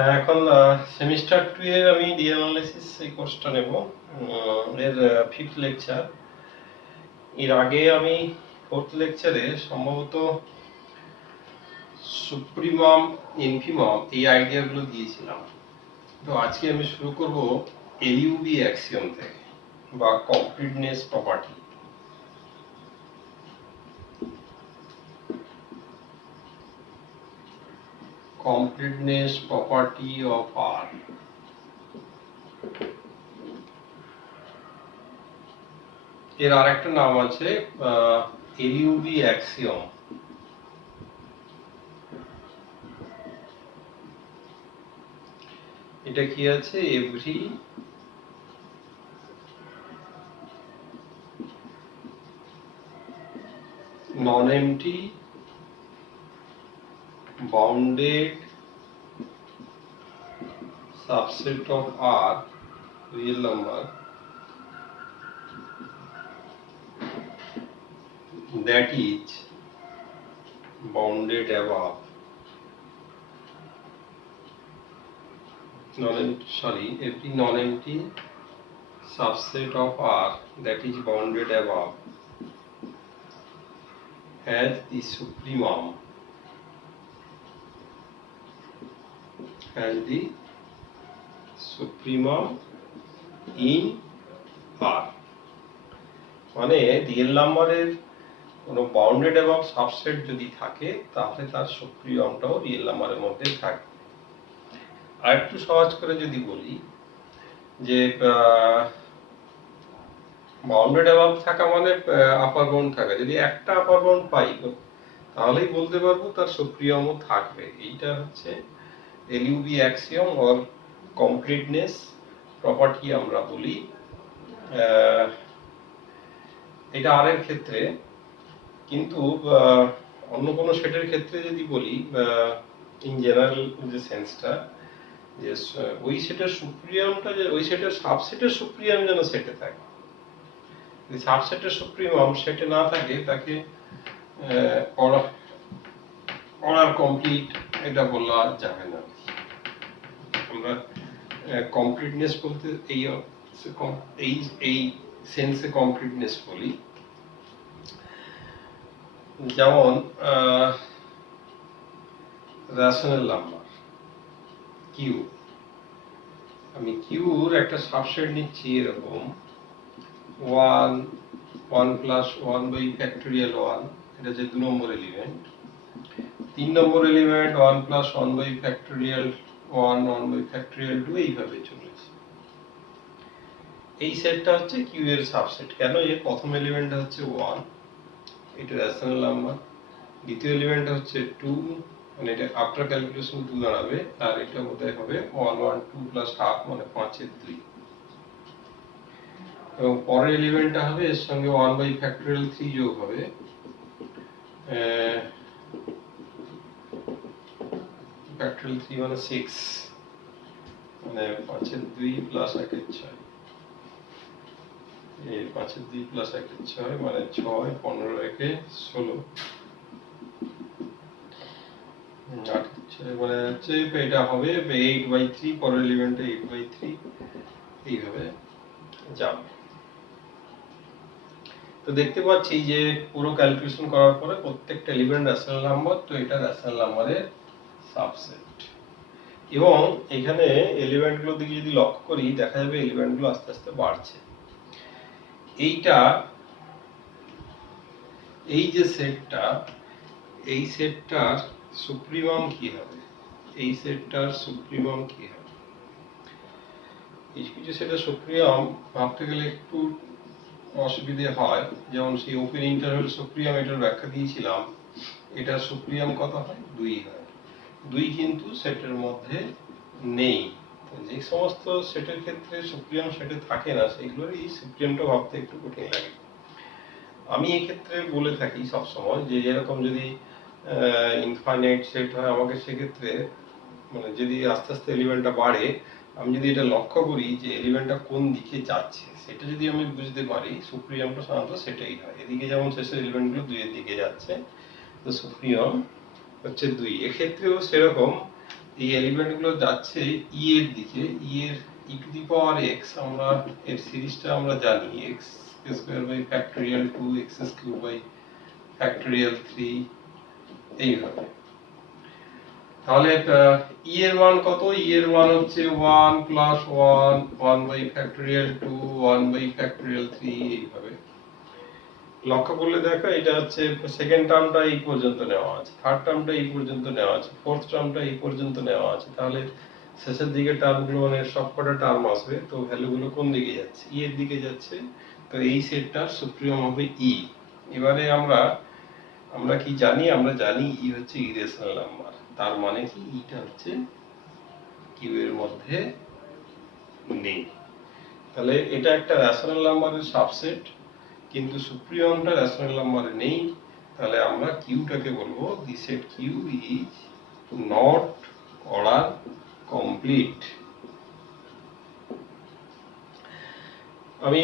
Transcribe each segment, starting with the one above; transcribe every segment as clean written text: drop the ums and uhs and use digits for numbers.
হ্যাঁ, এখন সেমিস্টার 2 এর আমি ডি অ্যানালাইসিস এই কোর্সটা নেব। এর 5th লেকচার। এর আগে আমি 4th লেকচারে সম্ভবত সুপ্রিমাম, ইনফিমাম এই আইডিয়াগুলো দিয়েছিলাম। তো আজকে আমি শুরু করব এলইউবি অ্যাক্সিওম থেকে বা completeness property. completeness property of R. এর আরেকটা নাম আছে এলইউবি অ্যাক্সিওম। এটা কি আছে? Every non-empty bounded subset of R real number that is bounded above every non-empty subset of R that is bounded above has the supremum in R. মানে real নাম্বারের কোনো বাউন্ডেড অ্যাবাভ সাবসেট যদি থাকে তাহলে তার সুপ্রিমটাও রিয়েল নাম্বারের মধ্যে থাকে। আর একটু সহজ করে যদি বলি যে বাউন্ডেড অ্যাবাভ থাকা মানে আপার বাউন্ড থাকা। যদি একটা আপার বাউন্ড পাই তাহলেই বলতে পারবো তার সুপ্রিমও থাকবে। এইটা হচ্ছে এলইউবি অ্যাক্সিওম অর কমপ্লিটনেস প্রপার্টি আমরা বলি। এটা আর এর ক্ষেত্রে, কিন্তু অন্য কোনো সেটের ক্ষেত্রে যদি বলি ইন জেনারেল যে সেন্সটা, যে ওই সেটের সুপ্রিমটা যে ওই সেটের সাবসেটের সুপ্রিম যেন সেটে থাকে। যদি সাবসেটের সুপ্রিম সেটে না থাকে তাকে অর্ডার কমপ্লিট এটা বলা যাবে না। আমরা কমপ্লিটনেস বলতে এই সেন্সে কমপ্লিটনেস বলি। যেমন রেশনাল নাম্বার কিউ, আমি কিউর একটা সাবসেট নিচ্ছি এরকম 1 1 + 1 বাই ফ্যাক্টরিয়াল 1, এটা হচ্ছে 2 নম্বর এলিমেন্ট। 3 নম্বর element 1 + 1 by factorial 1 1 by factorial 2 এইভাবে চলেছে। এই সেটটা হচ্ছে কিউ এর সাবসেট। কেন? এর প্রথম এলিমেন্টটা হচ্ছে 1, এটা রেশনাল নাম্বার। দ্বিতীয় এলিমেন্টটা হচ্ছে 2, মানে এটা আফটার ক্যালকুলেশন 2 দাঁড়াবে। আর এটা বোধহয় হবে 1 1 2 + হাফ, মানে 5 এর 2। এবং পরের এলিমেন্টটা হবে এর সঙ্গে 1 বাই ফ্যাক্টরিয়াল 3 যোগ হবে, ফ্যাক্টরিয়াল 3 মানে 6, মানে 5 এর 2 + 1 এর 6। এই 5 এর 2 + 1 এর 6 মানে 6 15 একে 16, মানে হচ্ছে এটা হবে 8/3। পরের এলিমেন্টে 8/3 এইভাবে যাবে। তো দেখতে পাচ্ছি যে পুরো ক্যালকুলেশন করার পরে প্রত্যেকটা এলিমেন্ট রেশনাল নাম্বার, তো এটা রেশনাল নাম্বারের সাবসেট। এবং এখানে এলিমেন্টগুলোর দিকে যদি লক্ষ্য করি দেখা যাবে এলিমেন্টগুলো আস্তে আস্তে বাড়ছে। এই যে সেটটা, এই সেটটার সুপ্রিমাম কি হবে? এই সেটটার সুপ্রিমাম কি হবে? কিছু সেটের সুপ্রিমাম ভাবতে গেলে একটু অসুবিধে হয়। যেমন সেই ওপেন ইন্টারভ্যাল সুপ্রিয়াম, এটার ব্যাখ্যা দিয়েছিলাম। এটার সুপ্রিয়াম কত হয়? 2 হয়। 2 কিন্তু সেটের মধ্যে নেই। যে সমস্ত সেটের ক্ষেত্রে সুপ্রিয়াম সেটে থাকে না সেইগুলোর এই সুপ্রিয়ামটা ভাবতে একটু কঠিন লাগে। আমি এই ক্ষেত্রে বলে থাকি সবসময় যে এরকম যদি ইনফাইনাইট সেট হয়, আমাকে সেক্ষেত্রে মানে যদি আস্তে আস্তে এলিমেন্টটা বাড়ে, আমি যদি এটা লক্ষ্য করি যে এলিমেন্টটা কোন দিকে যাচ্ছে, সেটা যদি আমি বুঝতে পারি, সুপ্রিয়ামটা সাধারণত সেটাই হয়। এদিকে যেমন শেষের এলিমেন্টগুলো 2 এর দিকে যাচ্ছে, তো সুপ্রিয়াম হচ্ছে 2। এক্ষেত্রেও সেরকম এই এলিমেন্ট গুলো যাচ্ছে ই এর দিকে, ই এর ই টু দি পাওয়ার এক্স, আমরা এর সিরিজটা আমরা জানি x square by factorial 2 x cube by factorial 3 এইভাবে। তাহলে ই এর মান কত? ই এর মান হচ্ছে 1 plus 1 1 by factorial 2 1 by factorial 3 এইভাবে। লক্ষ্য করলে দেখো এটা হচ্ছে সেকেন্ড টার্মটা এই পর্যন্ত নেওয়া আছে, থার্ড টার্মটা এই পর্যন্ত নেওয়া আছে, ফোর্থ টার্মটা এই পর্যন্ত নেওয়া আছে। তাহলে শেষের দিকে টার্মগুলো মানে সবকটা টার্ম আসবে, তো ভ্যালুগুলো কোন দিকে যাচ্ছে? ই এর দিকে যাচ্ছে। তো এই সেটটার সুপ্রিমম হবে ই। এবারে আমরা কি জানি? আমরা জানি ই হচ্ছে ইরেশনাল নাম্বার। তার মানে কি ইটা হচ্ছে কিউ এর মধ্যে নেই। তাহলে এটা একটা রেশনাল নাম্বারের সাবসেট, কিন্তু সুপ্রিমমটা রেশনাল নাম্বারে নেই। তাহলে আমরা কিউটাকে বলবো the set Q is not order complete. আমি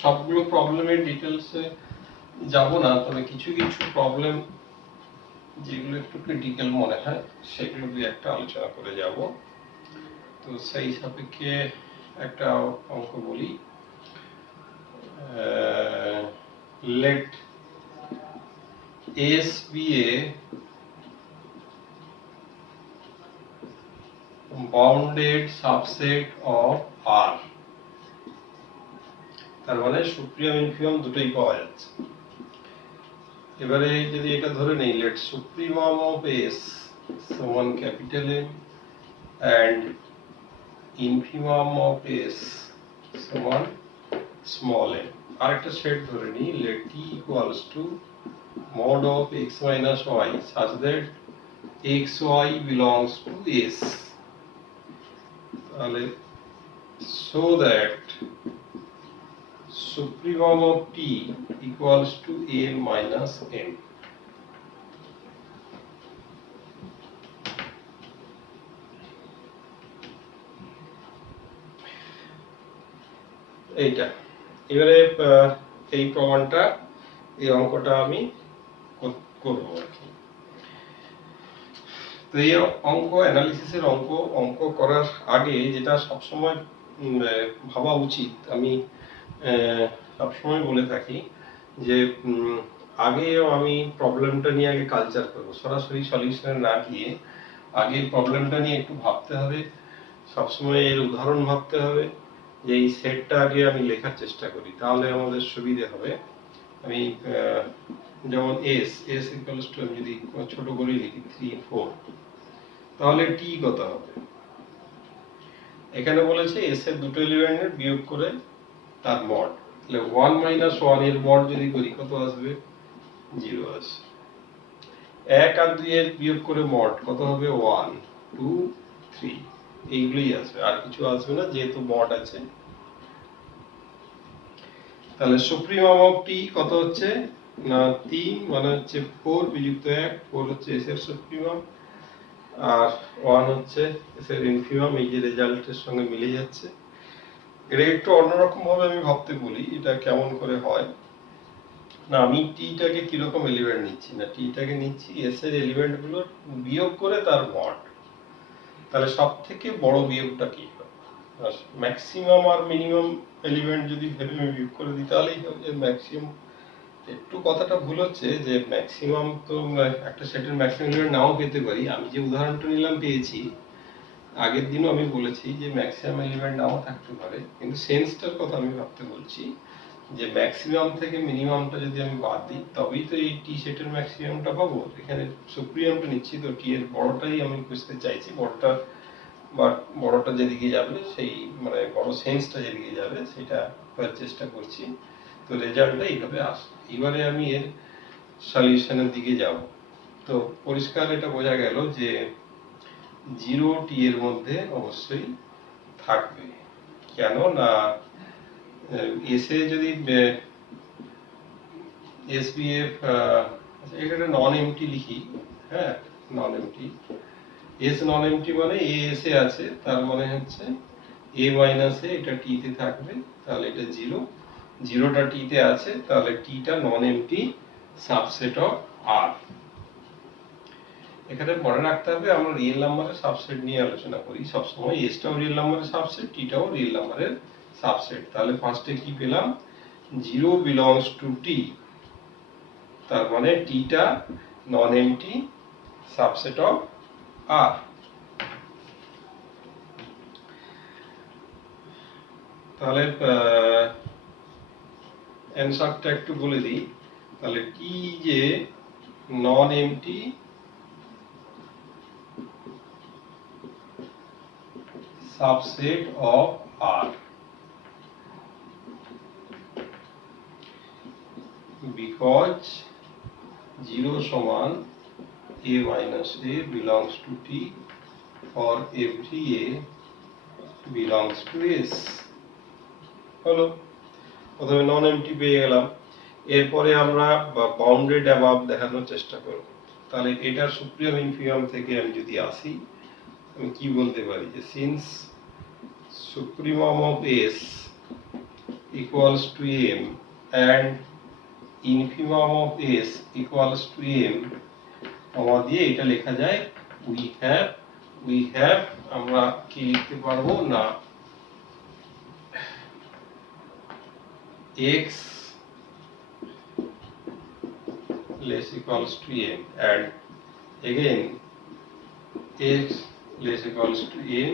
সবগুলো প্রবলেমের ডিটেলসে যাব না, তবে কিছু কিছু প্রবলেম যেগুলো একটু ক্রিটিক্যাল মনে হয় সেগুলো দিয়ে একটা আলোচনা করে যাব। তো সেই সাপেক্ষে একটা অঙ্ক বলি। let S be a bounded subset of R। তার মানে সুপ্রিম ইনফিমাম দুটোই পাওয়া যাচ্ছে। এবারে যদি এটা ধরে নেই let supremum of S সমান capital M and infimum of S সমান স্মল m। আরেকটা সেট ধরে নিই let T equals to mod of x minus y such that xy belongs to S। তাহলে so that supremum of T equals to a minus m। এইটা এবারে এই প্রমাণটা, এই অঙ্কটা আমি করবো আর কি। তো এই অঙ্ক অ্যানালিসিসের অঙ্ক করার আগে যেটা সবসময় ভাবা উচিত, আমি সবসময় বলে থাকি যে আগে আমি প্রবলেমটা নিয়ে আগে কালচার করবো, সরাসরি সলিউশনে না গিয়ে আগে প্রবলেমটা নিয়ে একটু ভাবতে হবে, সবসময় এর উদাহরণ ভাবতে হবে, যে এই সেটটা আগে আমি লেখার চেষ্টা করি, তাহলে আমাদের সুবিধে হবে। আমি যেমন এস ইকুয়ালস টু আমি যদি ছোট করে লিখি 3 4, তাহলে টি কত হবে? এখানে বলেছে এস এর দুটো এলিমেন্টের বিয়োগ করে তার মড, তাহলে 1 মাইনাস 1 এর মড যদি করি কত আসবে? 0 আসবে। 1 আর 2 এর বিয়োগ করে মড কত হবে? 1 2 3, এইগুলোই আসবে, আর কিছু আসবে না যেহেতু মড আছে। তাহলে সুপ্রিমম অফ টি কত হচ্ছে না 3, মানে হচ্ছে 4 বিযুক্ত 1, 4 হচ্ছে এস এর সুপ্রিমম, আর 1 হচ্ছে এস এর ইনফিমাম। এই যে রেজাল্টের সঙ্গে মিলে যাচ্ছে। এটা একটু অন্যরকম ভাবে আমি ভাবতে বলি, এটা কেমন করে হয় না, আমি টিটাকে কিরকম এলিমেন্ট নিচ্ছি না, টিটাকে নিচ্ছি এস এর এলিমেন্ট গুলো বিয়োগ করে তার মড। তাহলে সব থেকে বড় বিয়োগটা কি হবে? ম্যাক্সিমাম আর মিনিমাম এলিমেন্ট যদি ভেবে আমি বিয়োগ করে দিই তাহলেই হবে ম্যাক্সিমাম। একটু কথাটা ভুল হচ্ছে যে ম্যাক্সিমাম তো একটা সেটের ম্যাক্সিমাম এলিমেন্ট নাও পেতে পারি। আমি যে উদাহরণটা নিলাম পেয়েছি, আগের দিনও আমি বলেছি যে ম্যাক্সিমাম এলিমেন্ট নাও থাকতে পারে, কিন্তু সেন্সটার কথা আমি ভাবতে বলছি যে ম্যাক্সিমাম থেকে মিনিমামটা যদি আমি বাদ দিই তবেই তো এই টি সেটের ম্যাক্সিমামটা পাবো। এখানে সুপ্রিমটা নিচ্ছি, তো টি এর বড়টাই আমি খুঁজতে চাইছি, বড়টা যেদিকে যাবে সেই মানে বড় সেন্সটা যেদিকে যাবে সেটা করার চেষ্টা করছি। তো রেজাল্টটা এইভাবে আসবে। এবারে আমি এর সলিউশনের দিকে যাব। তো পরিষ্কার এটা বোঝা গেল যে 0 টি এর মধ্যে অবশ্যই থাকবে। কেন না এসে যদি এসবিএফ এখানে নন এমটি লিখি, হ্যাঁ নন এমটি, এস নন এমটি মানে এ এসে আছে, তার মানে হচ্ছে এ মাইনাস এ, এটা টি তে থাকবে, তাহলে এটা 0, 0টা টি তে আছে, তাহলে টিটা নন এমটি সাবসেট অফ আর। এখানে মনে রাখতে হবে আমরা রিয়েল নাম্বারের সাবসেট নিয়ে আলোচনা করি সবসময়। এসটাও রিয়েল নাম্বারের সাবসেট, টিটাও রিয়েল নাম্বারের সাবসেট। তাহলে ফার্স্টে কি পেলাম, 0 বিলংস টু টি, তার মানে টিটা non empty subset of R. তাহলে অ্যান্সারটা একটু বলে দিই। তাহলে টি যে non empty subset of R, because 0 সমান a minus a belongs to t for every a belongs to s। হলো, প্রথমে নন এমটি পেয়ে গেলাম। এরপরে আমরা বাউন্ডেড অ্যাবাভ দেখানোর চেষ্টা করব। তাহলে এটার সুপ্রিয়াম ইনফিমাম থেকে আমি যদি আসি, আমি কি বলতে পারি যে since supremum of s equals to m and infimum of s equals to m, কমা দিয়ে এটা লেখা যায় we have আমরা কি লিখতে পারবো না x less equals to m and again x less equals to m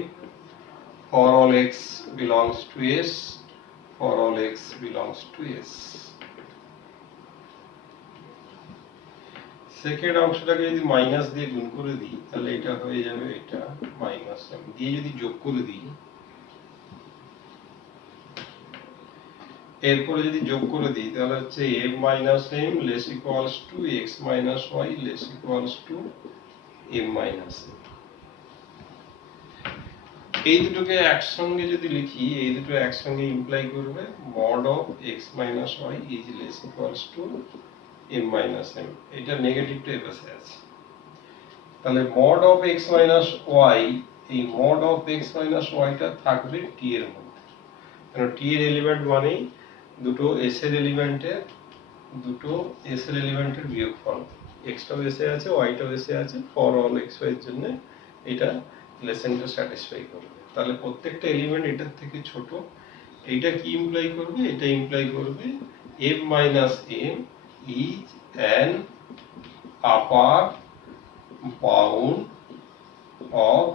for all x belongs to s, for all x belongs to s। Second অংশটাকে যদি মাইনাস দিয়ে গুণ করে দিই, তাহলে এটা হয়ে যাবে এটা মাইনাস m দিয়ে যদি যোগ করে দিই, এরপরে যদি যোগ করে দিই তাহলে হচ্ছে m minus m less equals to x minus y less equals to m minus m। এই দুটোকে একসঙ্গে যদি লিখি, এই দুটো একসঙ্গে ইমপ্লাই করবে mod of x minus y is less equals to m minus m। এটা নেগেটিভটা এ পাশে আছে, তাহলে mod of x minus y, এই mod of x minus y টা থাকবে t এর মধ্যে, কারণ t এর এলিমেন্ট মানে দুটো s এর এলিমেন্টের বিয়োগফল। x টাও s এ আছে, y টাও s এ আছে, ফর অল x y এর জন্য এটা রিলেশনটা স্যাটিসফাই করবে। তাহলে প্রত্যেকটা এলিমেন্ট এটার থেকে ছোট। এটা কি ইমপ্লাই করবে, এটা ইমপ্লাই করবে m minus m is an upper bound of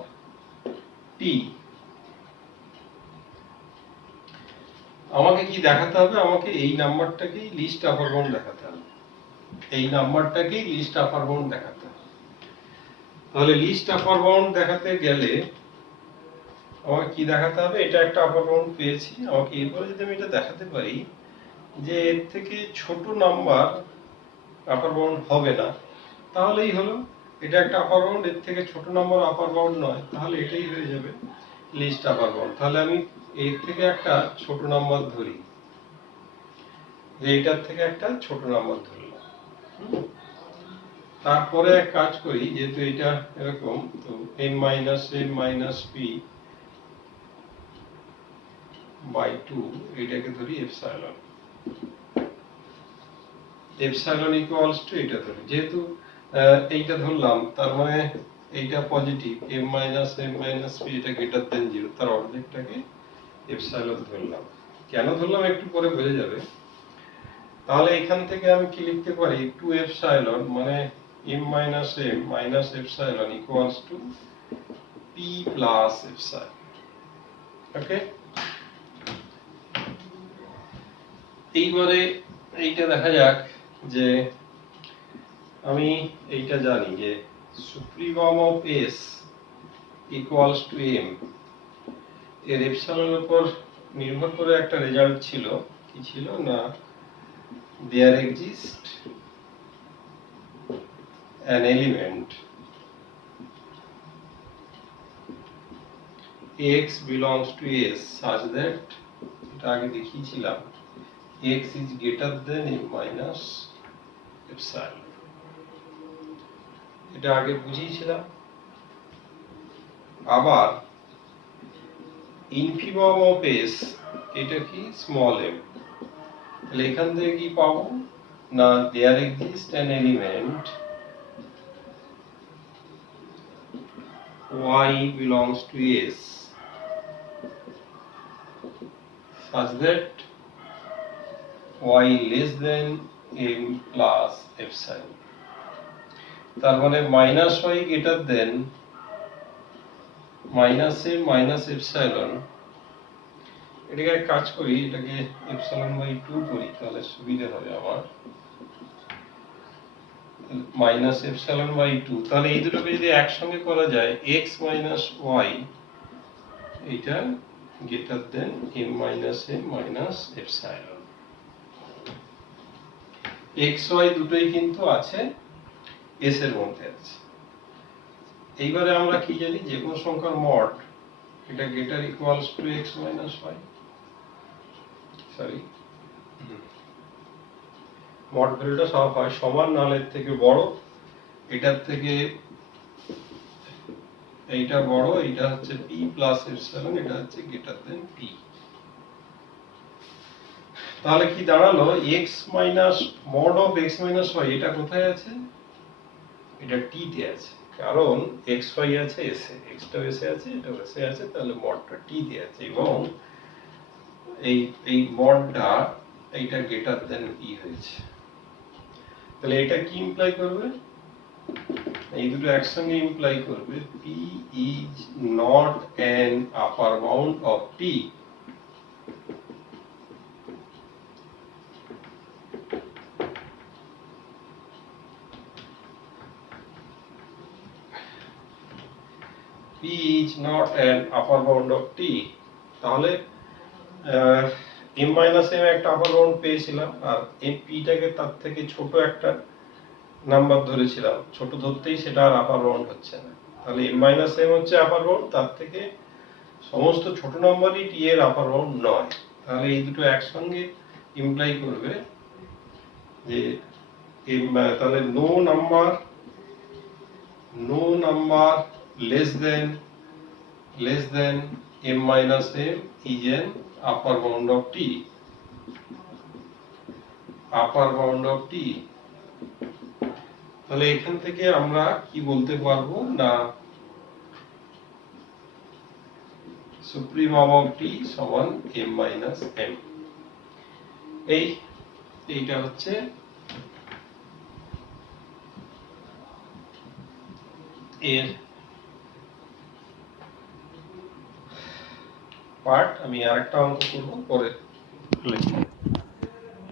t। আমাকে কি দেখাতে হবে, আমাকে এই নাম্বারটাকেই লিস্ট আপার বাউন্ড দেখাতে হবে, এই নাম্বারটাকেই লিস্ট আপার বাউন্ড দেখাতে হবে। তাহলে লিস্ট আপার বাউন্ড দেখাতে গেলে আমাকে কি দেখাতে হবে, এটা একটা আপার বাউন্ড পেয়েছি। আমাকে এরপরে যদি আমি এটা দেখাতে পারি যে এর থেকে ছোট নাম্বার আপার বাউন্ড হবে না, তাহলেই হলো এটা একটা আপার বাউন্ড, এর থেকে ছোট নাম্বার আপার বাউন্ড নয়, তাহলে এটাই হয়ে যাবে লিস্ট আপার বাউন্ড। তাহলে আমি এর থেকে একটা ছোট নাম্বার ধরি, যে এটার থেকে একটা ছোট নাম্বার ধরলাম। তারপরে এক কাজ করি, যেহেতু এটা এরকম, তো m minus m minus p by 2 এটাকে ধরি এপসাইলন, এপসাইলন ইকুয়ালস টু এটা ধরি। যেহেতু এইটা ধরলাম, তার মানে এইটা positive, m minus m minus p এটা গ্রেটার দেন 0, তার অর্ধেকটাকে এপসাইলন ধরলাম। কেন ধরলাম একটু পরে বোঝা যাবে। তাহলে এখান থেকে আমি কি লিখতে পারি, 2 এপসাইলন মানে m minus m minus epsilon equals to p plus epsilon। ওকে, এইবারে এইটা দেখা যাক যে আমি এইটা জানি যে supremum of s equals to m, এর এপসাইলনের উপর নির্ভর করে একটা রেজাল্ট ছিল, কি ছিল না, there exists an element x belongs to s such that, এটা আগে দেখিয়েছিলাম, x is greater than m minus epsilon, এটা আগে বুঝিয়েছিলাম। আবার ইনফিমাম অফ s, এটা কি স্মল m, তাহলে এখান থেকে কি পাবো না, there exists an element y belongs to S such that y less than m plus epsilon, তার মানে minus y greater than minus m minus epsilon. এটাকে এক কাজ করি, এটাকে এপসাইলন বাই 2 করি, তাহলে সুবিধা হবে আমার। মাইনাস এপসাইলন বাই 2, তাহলে এই দুটোকে যদি একসঙ্গে করা যায় x মাইনাস y, এটা greater than m minus m minus epsilon. x y দুটোই কিন্তু আছে s এর মধ্যে আছে। এইবারে আমরা কি জানি, যে কোনো সংখ্যার মড এটা greater equals to x minus y, sorry mod ভ্যালুটা সব হয় সমান, নাহলে এর থেকে বড়, এটার থেকে এইটা বড়, এইটা হচ্ছে p প্লাস এপসাইলন, এটা হচ্ছে গ্রেটার দেন p। তাহলে কি দাঁড়ালো, x minus mod of x minus y, এটা কোথায় আছে, এটা t তে আছে, কারণ x y আছে s এ, x টা s এ আছে, এটা s এ আছে, তাহলে মডটা t তে আছে, এবং এই মডটা এইটা গ্রেটার দেন p হয়েছে। তাহলে এটা কি ইমপ্লাই করবে, এই দুটো একসঙ্গে ইমপ্লাই করবে p is not an upper bound of t। p is not an upper bound of t, তাহলে m minus m একটা আপার বাউন্ড পেয়েছিলাম, আর এই p টাকে তার থেকে ছোট একটা নাম্বার ধরেছিলাম, ছোট ধরতেই সেটা আর আপার বাউন্ড হচ্ছে না। তাহলে m minus m হচ্ছে আপার বাউন্ড, তার থেকে সমস্ত ছোট নাম্বারই t এর আপার বাউন্ড নয়। তাহলে এই দুটো একসঙ্গে ইমপ্লাই করবে যে তাহলে no number less than m minus m is an upper bound of t, upper bound of t। তাহলে এখান থেকে আমরা কি বলতে পারবো না, সুপ্রিমাম অফ t সমান m minus m। এইটা হচ্ছে এর পার্ট। আমি আরেকটা অঙ্ক করব পরে।